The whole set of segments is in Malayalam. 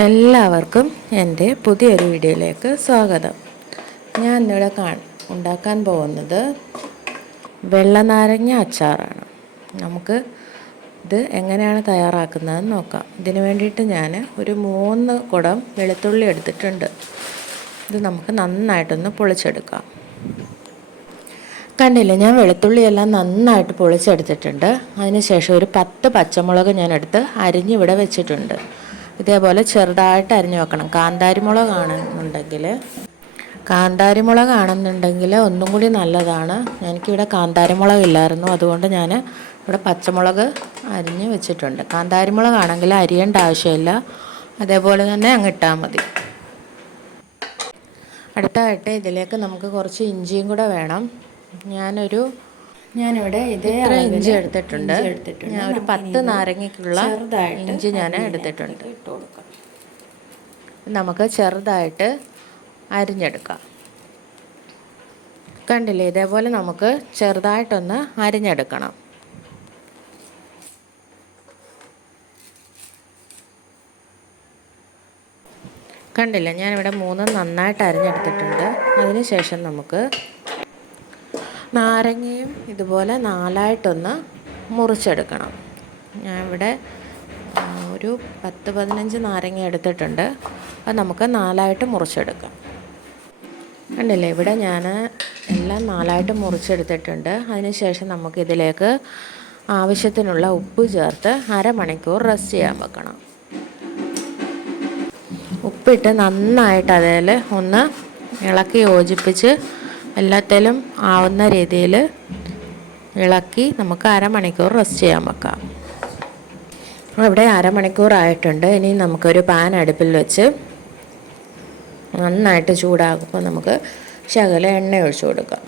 എല്ലാവർക്കും എൻ്റെ പുതിയൊരു വീഡിയോയിലേക്ക് സ്വാഗതം. ഞാൻ ഇന്നിവിടെ ഉണ്ടാക്കാൻ പോകുന്നത് വെള്ളനാരങ്ങ അച്ചാറാണ്. നമുക്ക് ഇത് എങ്ങനെയാണ് തയ്യാറാക്കുന്നതെന്ന് നോക്കാം. ഇതിന് വേണ്ടിയിട്ട് ഞാൻ ഒരു 3 കുടം വെളുത്തുള്ളി എടുത്തിട്ടുണ്ട്. ഇത് നമുക്ക് നന്നായിട്ടൊന്ന് പൊളിച്ചെടുക്കാം. കണ്ടില്ലേ, ഞാൻ വെളുത്തുള്ളിയെല്ലാം നന്നായിട്ട് പൊളിച്ചെടുത്തിട്ടുണ്ട്. അതിനുശേഷം ഒരു 10 പച്ചമുളക് ഞാൻ എടുത്ത് അരിഞ്ഞിവിടെ വെച്ചിട്ടുണ്ട്. ഇതേപോലെ ചെറുതായിട്ട് അരിഞ്ഞു വെക്കണം. കാന്താരി മുളകാണെന്നുണ്ടെങ്കിൽ ഒന്നും കൂടി നല്ലതാണ്. എനിക്കിവിടെ കാന്താരി മുളക് ഇല്ലായിരുന്നു, അതുകൊണ്ട് ഞാൻ ഇവിടെ പച്ചമുളക് അരിഞ്ഞ് വെച്ചിട്ടുണ്ട്. കാന്താരി മുളകാണെങ്കിൽ അരിയേണ്ട ആവശ്യമില്ല, അതേപോലെ തന്നെ അങ്ങ് ഇട്ടാൽ മതി. അടുത്തായിട്ട് ഇതിലേക്ക് നമുക്ക് കുറച്ച് ഇഞ്ചിയും കൂടെ വേണം. ഞാനിവിടെ ഇത്ര ഇഞ്ചി എടുത്തിട്ടുണ്ട്. ഞാൻ ഒരു 10 നാരങ്ങയ്ക്കുള്ള ഇഞ്ചി ഞാൻ എടുത്തിട്ടുണ്ട്. നമുക്ക് ചെറുതായിട്ട് അരിഞ്ഞെടുക്കാം. കണ്ടില്ലേ, ഇതേപോലെ നമുക്ക് ചെറുതായിട്ടൊന്ന് അരിഞ്ഞെടുക്കണം. കണ്ടില്ലേ, ഞാനിവിടെ 3 നന്നായിട്ട് അരിഞ്ഞെടുത്തിട്ടുണ്ട്. അതിനുശേഷം നമുക്ക് നാരങ്ങയും ഇതുപോലെ 4ആയിട്ടൊന്ന് മുറിച്ചെടുക്കണം. ഞാൻ ഇവിടെ ഒരു 10-15 നാരങ്ങ എടുത്തിട്ടുണ്ട്. അത് നമുക്ക് 4ആയിട്ട് മുറിച്ചെടുക്കാം. കണ്ടില്ലേ, ഇവിടെ ഞാൻ എല്ലാം 4ആയിട്ട് മുറിച്ചെടുത്തിട്ടുണ്ട്. അതിനുശേഷം നമുക്കിതിലേക്ക് ആവശ്യത്തിനുള്ള ഉപ്പ് ചേർത്ത് അരമണിക്കൂർ റെസ്റ്റ് ചെയ്യാൻ വെക്കണം. ഉപ്പിട്ട് നന്നായിട്ട് അതിൽ ഒന്ന് ഇളക്കി യോജിപ്പിച്ച് എല്ലാത്തിലും ആവുന്ന രീതിയിൽ ഇളക്കി നമുക്ക് അരമണിക്കൂർ റെസ്റ്റ് ചെയ്യാൻ വെക്കാം. ഇവിടെ അരമണിക്കൂറായിട്ടുണ്ട്. ഇനി നമുക്കൊരു പാൻ അടുപ്പിൽ വെച്ച് നന്നായിട്ട് ചൂടാകുമ്പോൾ നമുക്ക് ശകല എണ്ണ ഒഴിച്ചു കൊടുക്കാം.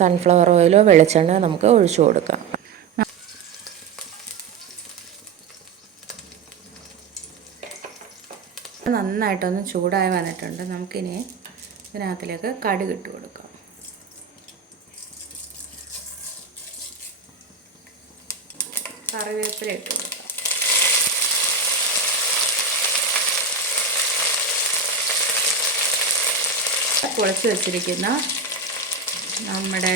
സൺഫ്ലവർ ഓയിലോ വെളിച്ചെണ്ണയോ നമുക്ക് ഒഴിച്ചു കൊടുക്കാം. നന്നായിട്ടൊന്ന് ചൂടായി വന്നിട്ടുണ്ട്. നമുക്കിനി ഇതിനകത്തിലേക്ക് കടുക് ഇട്ട് കൊടുക്കാം. കറിവേപ്പില ഇട്ട് കൊടുക്കാം. പൊളിച്ച് വെച്ചിരിക്കുന്ന നമ്മുടെ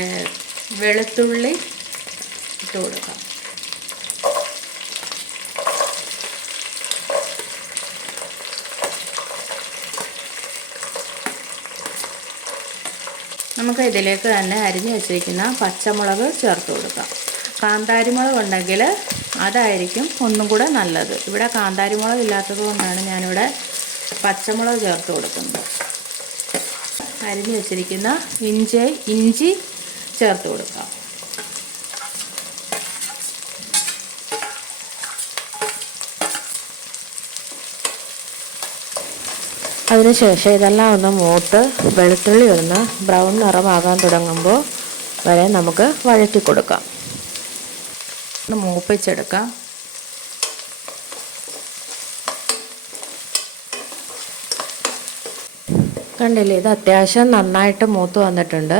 വെളുത്തുള്ളി ഇട്ട് കൊടുക്കാം. നമുക്ക് ഇതിലേക്ക് തന്നെ അരിഞ്ഞു വെച്ചിരിക്കുന്ന പച്ചമുളക് ചേർത്ത് കൊടുക്കാം. കാന്താരിമുളക് ഉണ്ടെങ്കിൽ അതായിരിക്കും ഒന്നും കൂടെ നല്ലത്. ഇവിടെ കാന്താരിമുളക് ഇല്ലാത്തത് കൊണ്ടാണ് ഞാനിവിടെ പച്ചമുളക് ചേർത്ത് കൊടുക്കുന്നത്. അരിഞ്ഞു വെച്ചിരിക്കുന്ന ഇഞ്ചി ചേർത്ത് കൊടുക്കാം. അതിനുശേഷം ഇതെല്ലാം ഒന്ന് മൂത്ത് വെളുത്തുള്ളി ഒന്ന് ബ്രൗൺ നിറമാകാൻ തുടങ്ങുമ്പോൾ വരെ നമുക്ക് വഴറ്റി കൊടുക്കാം. ഒന്ന് മൂപ്പിച്ചെടുക്കാം. കണ്ടില്ലേ, ഇത് അത്യാവശ്യം നന്നായിട്ട് മൂത്ത് വന്നിട്ടുണ്ട്.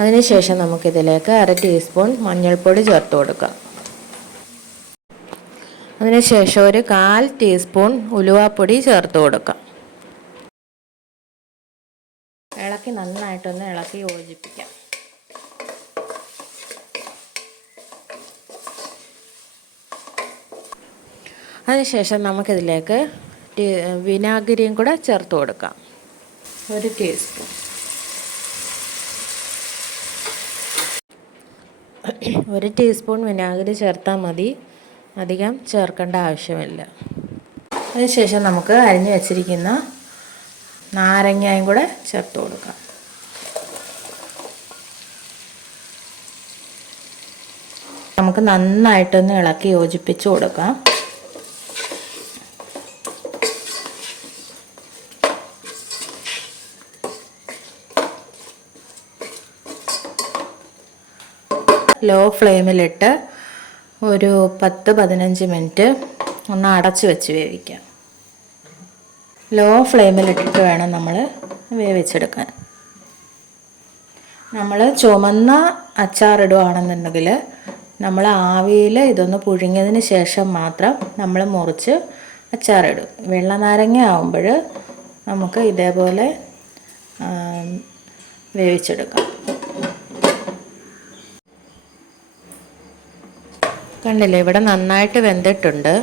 അതിനുശേഷം നമുക്കിതിലേക്ക് 1/2 ടീസ്പൂൺ മഞ്ഞൾപ്പൊടി ചേർത്ത് കൊടുക്കാം. അതിനുശേഷം ഒരു 1/4 ടീസ്പൂൺ ഉലുവാപ്പൊടി ചേർത്ത് കൊടുക്കാം. ഇളക്കി നന്നായിട്ടൊന്ന് ഇളക്കി യോജിപ്പിക്കാം. അതിനുശേഷം നമുക്കിതിലേക്ക് വിനാഗിരിയും കൂടെ ചേർത്ത് കൊടുക്കാം. 1 ടീസ്പൂൺ. 1 ടീസ്പൂൺ വിനാഗിരി ചേർത്താൽ മതി, അധികം ചേർക്കേണ്ട ആവശ്യമില്ല. അതിനുശേഷം നമുക്ക് അരിഞ്ഞു വെച്ചിരിക്കുന്ന നാരങ്ങയും കൂടെ ചേർത്ത് കൊടുക്കാം. നമുക്ക് നന്നായിട്ടൊന്ന് ഇളക്കി യോജിപ്പിച്ച് കൊടുക്കാം. ലോ ഫ്ലെയിമിലിട്ട് ഒരു 10-15 മിനിറ്റ് ഒന്ന് അടച്ച് വെച്ച് വേവിക്കാം. ലോ ഫ്ലെയിമിലിട്ടിട്ട് വേണം നമ്മൾ വേവിച്ചെടുക്കാൻ. നമ്മൾ ചുമന്ന അച്ചാറിടുകയാണെന്നുണ്ടെങ്കിൽ നമ്മൾ ആവിയിൽ ഇതൊന്ന് പുഴുങ്ങിയതിന് ശേഷം മാത്രം നമ്മൾ മുറിച്ച് അച്ചാറിടും. വെള്ള നാരങ്ങ ആവുമ്പോൾ നമുക്ക് ഇതേപോലെ വേവിച്ചെടുക്കാം. കണ്ടില്ലേ, ഇവിടെ നന്നായിട്ട് വെന്തിട്ടുണ്ട്.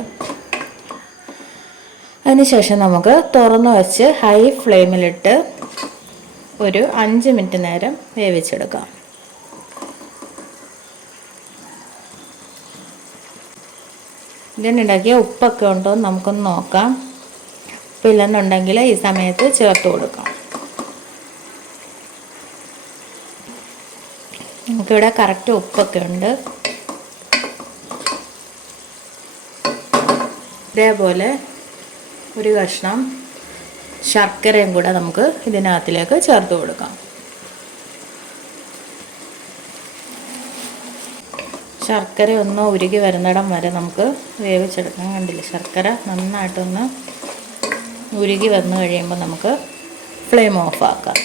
അതിനുശേഷം നമുക്ക് തുറന്നു വെച്ച് ഹൈ ഫ്ലെയിമിലിട്ട് ഒരു 5 മിനിറ്റ് നേരം വേവിച്ചെടുക്കാം. ഇതിനുണ്ടാക്കിയ ഉപ്പൊക്കെ ഉണ്ടോ എന്ന് നമുക്കൊന്ന് നോക്കാം. ഉപ്പില്ലെന്നുണ്ടെങ്കിൽ ഈ സമയത്ത് ചേർത്ത് കൊടുക്കാം. നമുക്കിവിടെ കറക്റ്റ് ഉപ്പൊക്കെ ഉണ്ട്. ഇതേപോലെ ഒരു കഷ്ണം ശർക്കരയും കൂടെ നമുക്ക് ഇതിനകത്തിലേക്ക് ചേർത്ത് കൊടുക്കാം. ശർക്കര ഒന്ന് ഉരുകി വരുന്നിടം വരെ നമുക്ക് വേവിച്ചെടുക്കാം. കണ്ടില്ലേ, ശർക്കര നന്നായിട്ടൊന്ന് ഉരുകി വന്നു കഴിയുമ്പോൾ നമുക്ക് ഫ്ലെയിം ഓഫ് ആക്കാം.